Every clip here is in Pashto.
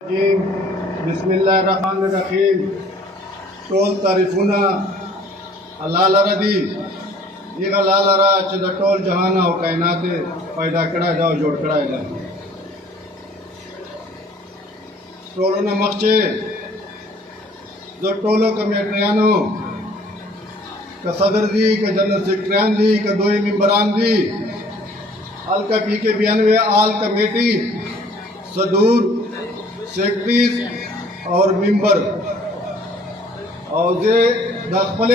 بسم الله الرحمن الرحیم. ټول تعریفونه الله لره دي. هغه الله لره چې د ټول جهان او کائنات پیدا کړی دا او جوړ کړی دی. ټولونه مخکې د ټولو کمیټیانو که صدر دي که جنرل سیکرټریان دي که دوی ممبران دي الکا پی کے 92 آل کمیٹی صدور سیکٹریز اور ممبر اور دخل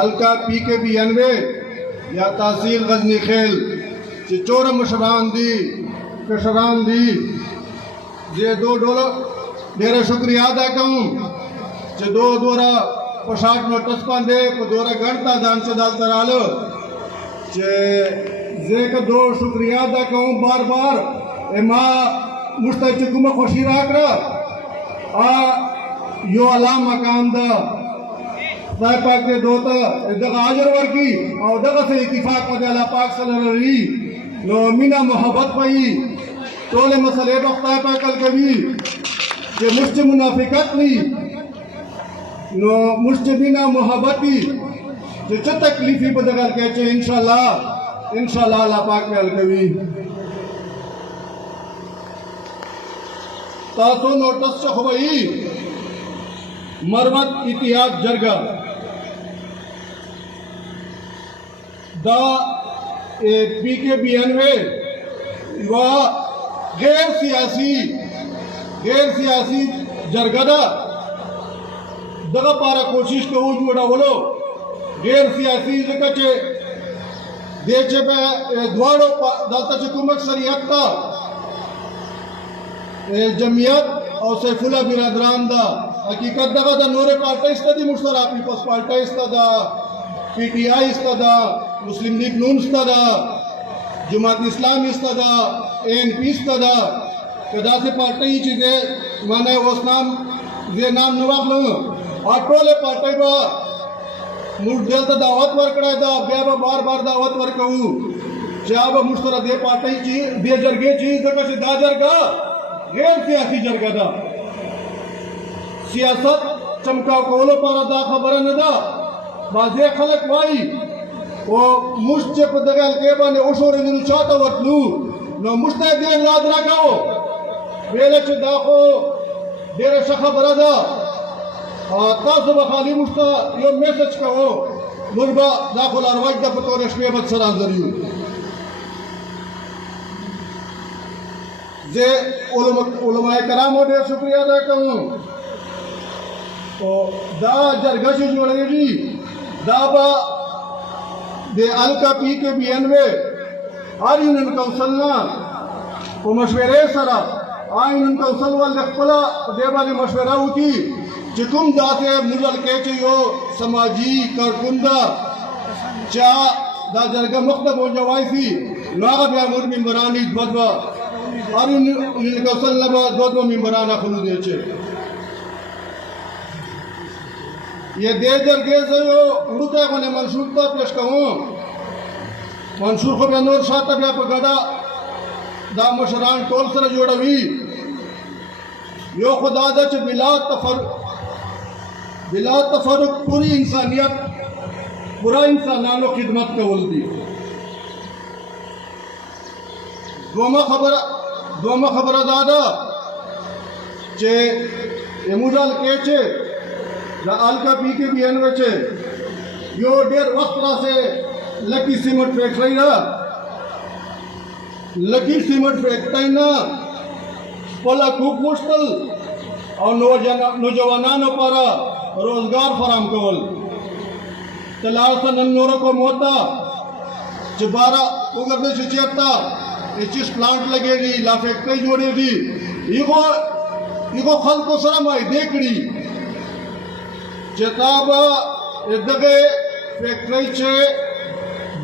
الکا پی کے 92 یا تحصیل غزنی خیل چور مشران دی کشران دی دو ڈولو میرا شکریہ ادا کروں دو دورہ پشاٹ نوٹس پاندے دورہ گھنٹہ دان سے دال ترالو کا دو شکریہ ادا کروں بار بار ماں مستقم خوشی راک رہا یو علام مقام دا خدای پاک دے دوتا دغا عجر ورکی اور دغا سے اتفاق پا اللہ پاک صلی اللہ علیہ نو مینا محبت پائی تولے مسئلے با خدای پاک الکبی کہ مجھ منافقت نہیں نو مجھ مینا محبتی جو چھ تکلیفی پا دغا کہتے ہیں انشاءاللہ اللہ پاک میں الکبی تاسو نوٹس چخ بھئی مرمت اتحاد جرگہ دا پی کے 92 و غیر سیاسی جرگہ دا دغا پارا کوشش کو جوڑا بولو غیر سیاسی ذکر چھے دیچے پہ دوارو دالتا چکومک شریعت کا جمعیت اور سیف اللہ برادران دا حقیقت دغا دا نور پارٹا استا دی مشترہ پیپلز پارٹا استا دا پی ٹی آئی استا دا مسلم لیگ نون استا دا جماعت اسلام استا دا این پی استا دا کدا سے پارٹا ہی چیزیں مانا ہے اس نام یہ نام نواق لوں اور ٹولے پارٹا با ملک دیل دا دعوت ورکڑای دا بیا با بار بار دعوت ورکڑوں چاہ با مشترہ دے پارٹا ہی چیز دے جرگے چیز دکا سے دا جرگا غیر سیاسی جرگہ دا سیاست چمکا کولو پارا دا خبرہ ندا بازے خلق وائی وہ مشت پا دگل کیبانے اوشوری دنو چاہتا ورطلو نو مشتہ دین لاد رکھاو بیلے چھ داخو دیرے شخبرہ دا تاسو بخالی مشتہ یو میسج کہو مربا داخل ارواج دا پتور شویبت سران ذریعو علماء کرام ہو دیر شکریہ ادا کروں تو دا جرگہ سے جوڑے جی دا با دے الکا پی کے 92 آئین ان کونسلنا کو مشورے سرا آئین ان کونسل واللخپلا دے بالی مشورہ ہوتی چکم دا سے مجھل کہتے ہو سماجی کارکندہ چاہ دا جرگہ مختب ہو جوائی سی ناغب یا مر ممبرانی دودوا اور ان کا سلبہ دو ممبرانہ خلو دے چھے یہ دے جرگے سے اڑتا ہے کونے منشور تا پیش کہوں منشور کو بے نور شاہ تا بیا پا گدا دا مشران ٹول سر جوڑوی یو خدا دا چھے بلا تفرق پوری انسانیت پورا انسانانو خدمت کول دی دوما خبر دادا چے اموجال کے چھے دا الکا پی کے 92 چھے یو دیر وقت را سے لکی سیمٹ فیکٹری نا لکی سیمٹ فیکٹری نا پلا کوک مشتل اور نوجوانانو پارا روزگار فرام کول تلاسا ننورو کو موتا چبارا اگردے سے چیتا ایچیس پلانٹ لگے دی لا فیکٹری جوڑے دی ایگو خلقو سرم آئی دیکھڑی چتابا ادھگے فیکٹری چھے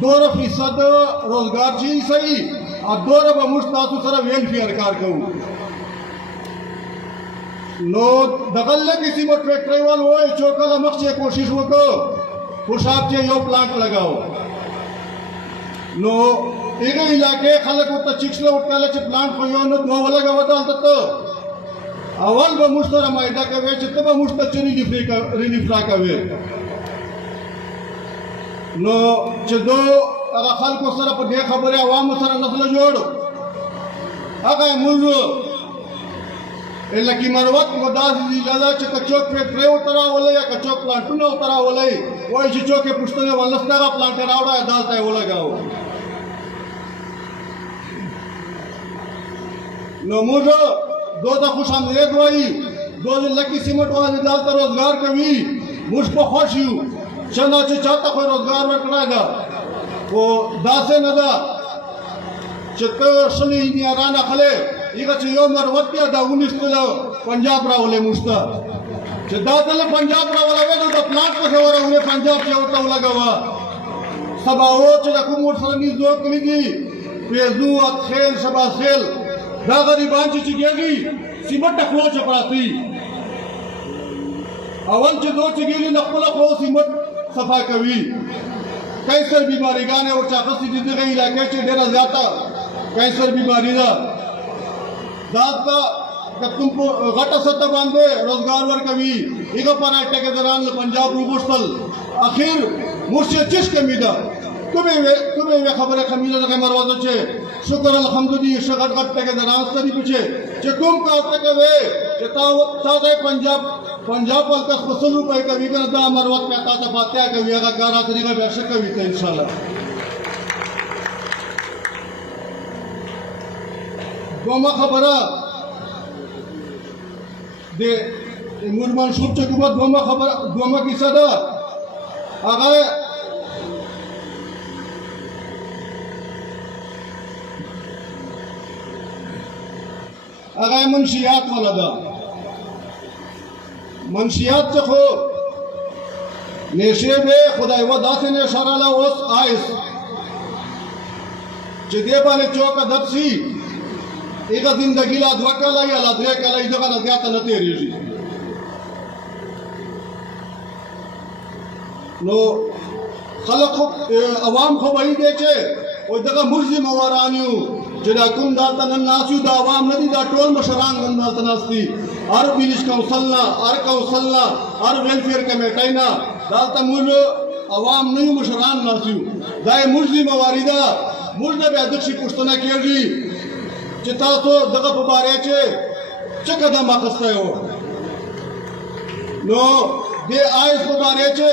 2% روزگار چیز صحیح اور 2% مشتاتو سر ویلفیئر کار کہوں نو دغلے کسی مٹ فیکٹری وال ہوئے چوکا مخچے کوشش ہوکو خوشاب چھے یو پلانٹ لگاؤ نو ایگا علاقے خلق ہوتا چکسلے اٹھکالے چھ پلانٹ خویونت نو ولگا ودالتا تو اول با مشتر مائدہ کوئے چھ تبا مشتر چھ ریلیف راکوئے نو چھ دو اگا خلق و سر پر دے خبر عوام و سر نسل جوڑ اگا ملو لکی مروت مدازی دی لدا چھ کچوک فیکٹری اترا ولے یا کچوک پلانٹونا اترا ولے وہی چھ چوکے پشتنے ونلستا گا پلانٹر آوڑا ہے دالتا ہے وہ لگاو نو موجو دو دا خوش آمدید وائی دو دا لکی سیمٹ والی دالتا روزگار کبھی مجھ پا خوشیو چندہ چاہتا کوئی روزگار ورکڑا گا وہ دا سے ندا چھتا شلی نیارانا خلے یہ چھ یو مروت پیا دا 19 تلا پنجاب راولے مشتا چھ دا تلا پنجاب راولے وے دا پلانٹ کو سورا انہیں پنجاب چھ ہوتا ہو لگا وا سبا ہو چھ دا کمور سرنی زوک کلی دی پیزو اتخیل شبا سیل دا غریبان چھ چھ گیلی سیمت ٹکلو چھ پراتی اول چھ دو چھ گیلی نقبل اخلو سیمت صفا کوی کینسر بیماری گانے اور چاقسی دیدی گئی علاقے چھ دینا زیادہ کینسر بیماری دا داد کا تم کو غٹا سطح باندھے روزگار ور کبھی ایگا پانا ٹیکے دران پنجاب رو گوشتل آخر مرشی چش کمی دا تمہیں وے خبر خمیلہ لگے مروازو چھے شکر الحمدلی شغٹ غٹ ٹیکے دران سری پچھے چھے کم کا ٹیکے وے چھے تاوے پنجاب والکس پسلو پہ کبھی کنا دا مروات پہ تاتا پاتیا کبھی اگا گارا طریقہ بیشک کبھی تا انشاءاللہ دوما خبرہ دے مرمان شروع چکو بعد دوما کسا دا آگاہ منشیات والا دا منشیات چکو نیشے بے خدای و دا سے نیشارالا اس آئیس چھ دے بانے چوکا دب سی ایک زندگی لا دھوکا لائی اللہ درے کا لائی دغا نزیاتا نتیری جی نو خلق عوام خو بھائی دے چھے وہ دغا مرزی موارانیو جدا کم دالتا نناسیو دا عوام ندی دا ٹول مشران من دالتا ناستی ار بیلش کونسلنا ار ویلفیر کمیٹائنا دالتا مولو عوام نیو مشران ناسیو دائے مرزی مواری دا مرزا بے ادکشی پشتنا کیا جی چتا تو دغا پبارے چھے چکا دا مقصد ہے ہو نو دے آئیس پبارے چھے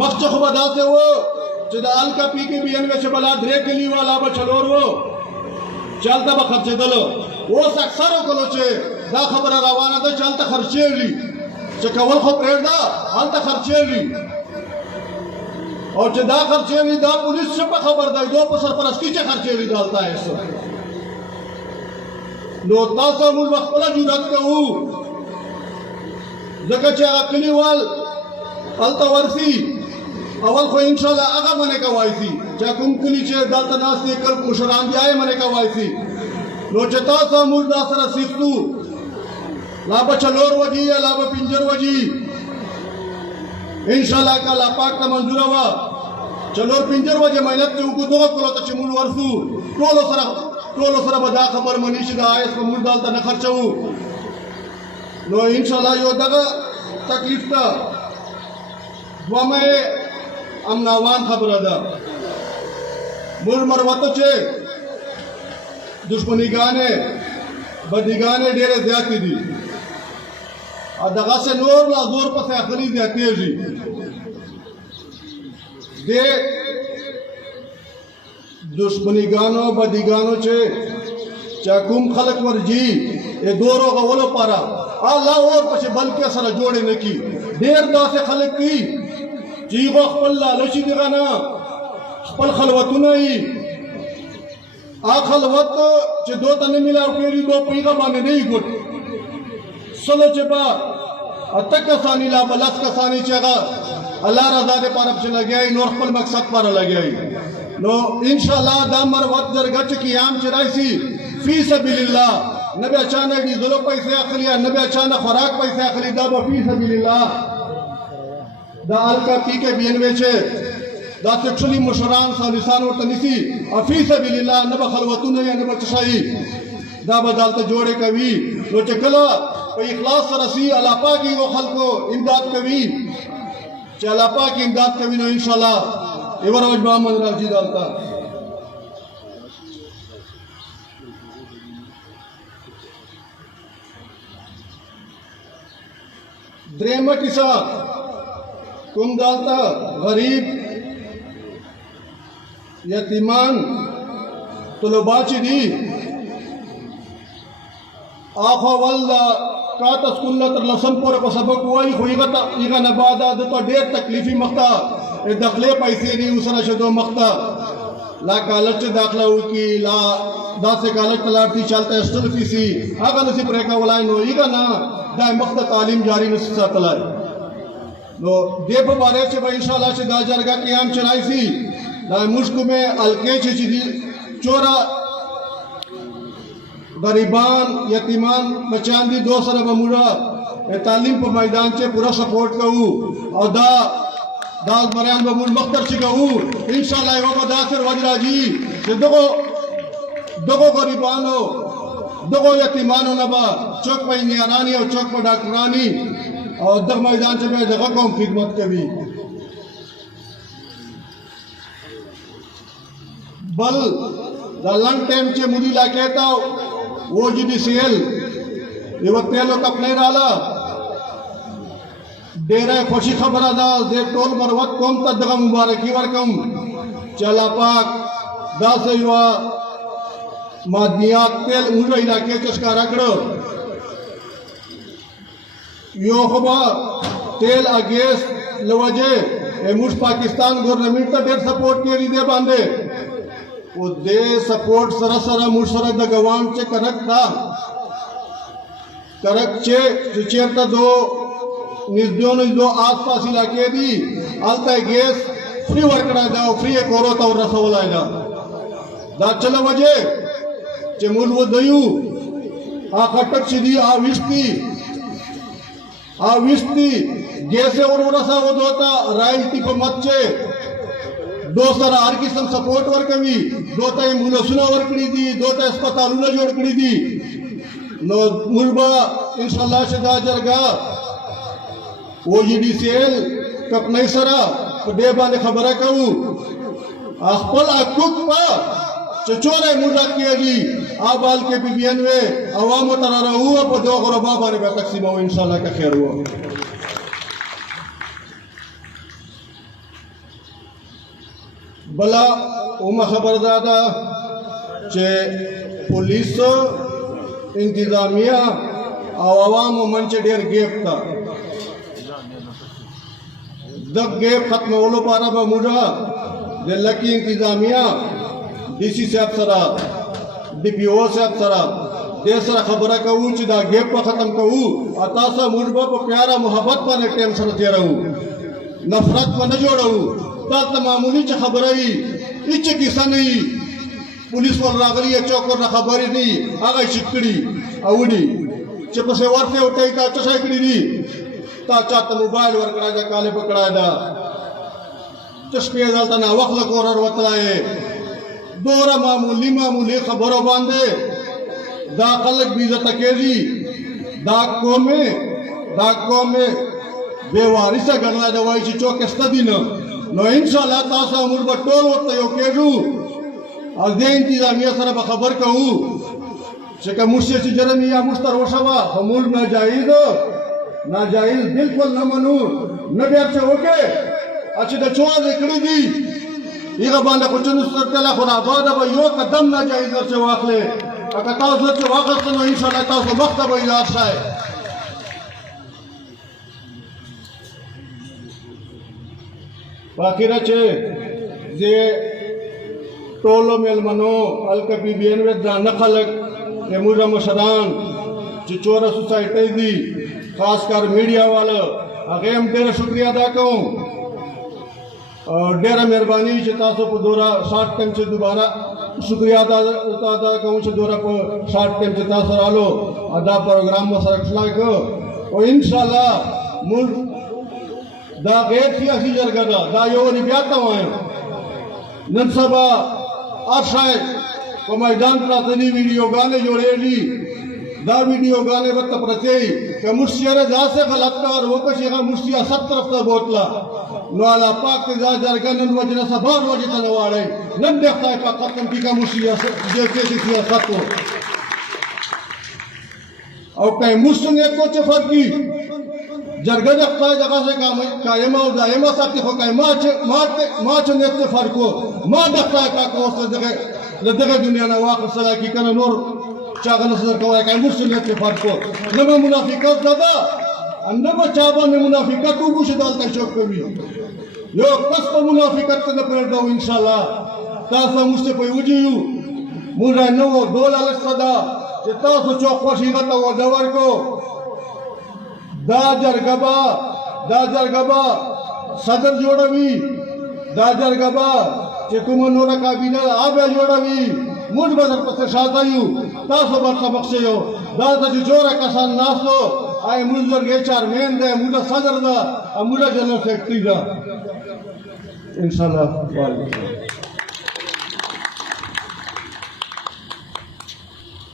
مخچ خوبا دا سے ہو چدا آلکا پی کے بھی انوے چھے بلا دھرے کلی والا با چلور ہو چالتا با خرچے دلو وہ سکسر ہو کلو چھے دا خبر روانہ دا چالتا خرچے لی چکا ول خوب ریڑ دا آلتا خرچے لی اور چے دا خرچے لی دا پولیس چھپا خبر دا دو پسر پر اسکی چھے خرچے لی دالتا ہے سو نو تاسا مول وقبلا جورت کہو زکا چھے آگا کلی وال التا ورسی اول خو انشاءاللہ آگا منے کا وائسی چاہ کم کلی چھے دالتا ناسی کل مشران بھی آئے منے کا وائسی نو چھے تاسا مول دا سر سیختو لابا چلور وجی یا لابا پنجر وجی انشاءاللہ کا لاپاک تا منظور ہوا چلور پنجر وجی محنت چھے انکو دو کرو تا چھے مول ورسو ٹولو سر بدا خبر منیش دا آئیس کو مول دالتا نخرچو نو انشاءاللہ یو دگا تکلیف تا دوامے امناوان خبر دا مول مروتو چھے دشمنی گانے بدی گانے ڈیرے زیادی دی دغا سے نور لا زور پسے اخری زیادی جی دے دشمنی گانو بدی گانو چھے چاکم خلق ورجی اے دورو غولو پارا اللہ اور پچھے بلکہ سر جوڑے نکی دیر دا سے خلق کی چیغو اخپل لالشی دغانا اخپل خلوتو نئی خلوت چھے دو تا نمیلاو کیلی دو پیغا بانے نہیں گھٹ سلو چھے با اتک کسانی لا بلس کسانی چھے گا اللہ رضا دے پارا پچھے لگیائی نور اخپل مقصد پارا لگیائی نو انشاءاللہ دا مروت جرگچ کی عام چرائیسی فی سبیل اللہ نبی اچانک دی ظلم پیسے اخلی نبی اچانک خوراک پیسے اخلی دا با فی سبیل اللہ دا آلکا پی کے بینوے چھے دا سکشلی مشران سالسان و تنیسی افی سبیل اللہ نبا خلوتون یا نبا چشائی دا بدالتا جوڑے کبھی نو چکلا اخلاص سرسی اللہ پاکی کو خلقو امداد کبھی چا اللہ پاکی امداد کبھی نو انشاءاللہ ایور وجبہ من راجی دالتا دریمہ کسا کم دالتا غریب یتیمان طلباء چی دی آخوا والدہ کاتس کلتر لسن پورے کو سبق ہوئی خویگا نبادا دتا دیر تکلیفی مختا دخلے پیسے نہیں اسنا شدو مختا لا کالج داخلہ ہوئی کی لا دا سے کالج تلارتی چالتا اسٹل فیسی آگا نسی پریکا ولائی نو ایگا نا دا مختا تعلیم جاری نسا تلائی نو دے پا بارے سے با انشاءاللہ سے دا جرگا قیام چلائی سی دا مشک میں الکے چی دی چورا غریبان یتیمان بچان دی دو سر بمورا تعلیم پا میدان چے پورا سپورٹ کہو اور دا مریان بمول مختر چی کہو انشاءاللہ وقت دا سر وجرہ جی کہ دگو غریبانو دگو یتیمانو نبا چوک پا انیانانی اور چوک پا ڈاکٹرانی اور دگ میدان چے میں دگا کم خدمت کبھی بل دا لنگ ٹیم چے مجھے لا کہتا وہ جوڈیشیل یہ وقت پہلو کپ نہیں ڈالا ڈیرہ خوشی خبر دا زیر ٹول مروت کوم تا دغا مبارکی ورکم چلا پاک دا سیوا مادنیات تیل اونجا علاقے چسکا رکڑو یو خبا تیل اگیس لوجے موش پاکستان گورنمنٹ تا دیر سپورٹ کیری دے باندے وہ دے سپورٹ سرسر مرسر دا گوان چے کرک دا کرک چے چیرتا دو نزدو آس پاس علاقے دی آلتا گیس فری ورکڑا دا فری ایک اوروتا اور رسول آئے دا دا چلا وجہ چے مول وہ دیو آخٹک چی دی آویشتی گیسے اور رسا وہ دوتا رائلٹی پا مچے دو سر ہر قسم سپورٹ ورکوی دوتا مولسونا ورکڑی دی دوتا اسپتالونا جوڑ کڑی دی نو ملبا انشاءاللہ شدا جرگا وہ جوڈیشیل کپ نہیں سرا دے بانے خبرہ کہو اخپل اکوک پا چچورے ملدہ کیا جی آبال کے بی بینوے عوام و ترارہ ہوا پا دو غربا بانے بے تقسیم ہو انشاءاللہ کا خیر ہوا بلا اوما خبر دادا چے پولیس انتظامیہ او عوام و منچے دیر گیپ تا دک گیپ ختم اولو پارا با موڑا دے لکی انتظامیہ ڈی سی صاحب سرا ڈی پی او صاحب سرا دے سرا خبرہ کہو چی دا گیپ پا ختم کہو اتاسا موڑبا پا پیارا محبت پانے ٹیم سر دے رہو نفرت پا نجوڑو تا معمولی چا خبرائی ایچے کسا نہیں پولیس وال راغلی چوک ورنہ خبری نہیں آگئی شکڑی اوڑی چے پسے ورسے اٹھائی تا چشائی کڑی دی تا چاہتا موبائل ورکڑا جا کالے پکڑا دا چشپی ازالتا نا وقت لکورر وطلائے دورا معمولی خبروں باندے دا خلق بیزتا کیزی دا قوم میں بے وارثہ گرنا دوائی چی چوک استا دینا نو انشاءاللہ تاسا امور بطول ہوتا یو کیجو اور دے انتظامیہ سر بخبر کہو چکہ مجھے سی جرمی یا مستر وشوا حمول ناجائز بالکل نہ منو نہ دیر سے ہوکے اچھی دا چوہ دیکھڑی دی یہ باندہ کچھ نسر تیلا خدا بادا با یو قدم ناجائز در سے واقلے اگر تاس در سے واقع سنو انشاءاللہ تاسو مختب ایلاد شائے باقی رچے زی ٹولو میلمنو الکا بی بینوے دران نخلق امورا مشران چچورا سوسائٹی دی خاص کر میڈیا والا اگر ہم دیر شکریہ ادا کہوں اور دیر مہربانی چتاسو پا دورا شارٹ ٹیم سے دوبارہ شکریہ ادا کہوں چھ دورا پا شارٹ ٹیم سے تاثر آلو ادا پروگرام میں سرکشلا کو اور انشاءاللہ ملک دا غیر سیاسی جرگہ دا یو نبیاتا ہوئے نن سبا ارشای په میدان پراتنی ویډیوګانې جوړېږي دا ویډیوګانې ورته پرتې که مشتیره داسې غلط کار وکړي چې هغه مشتي اسد طرف ته بوتله نو الله پاک ته دا جرګه نن وجه سبا وجه ته نه واړی نن د خدای په قسم کې که مشتي دې سیاست و او که مشتو نه کو چې فرقي جرګه د خدای دغه څه قائم او دائمه ساتي خو که ما چې نه فرقو ما د خدای پاک اوسه دغه دنیا نه واقع سره کې کنه نور چاغه نظر کوي که مشتو نه فرقو نه منافقت ده نه چا باندې منافقت وګورئ دلته شوک کوي یو کس په منافقت نه پرېږدو ان شاء الله تاسو موږ ته پیوځیو موږ نه و دوله لسدا چې تاسو چې خوشي غته و دا ورکو دا جرګه با صدر جوړوي دا جرګه با چې کوم نور کابینه آبه جوړوي موږ به درپسې شاته یو تاسو به سبق شئ دا چې جوړه کسان ناستو آئی موږ ورګې چارمین ده موږ صدر ده موږ جنرال سیکرټري ده ان شاء الله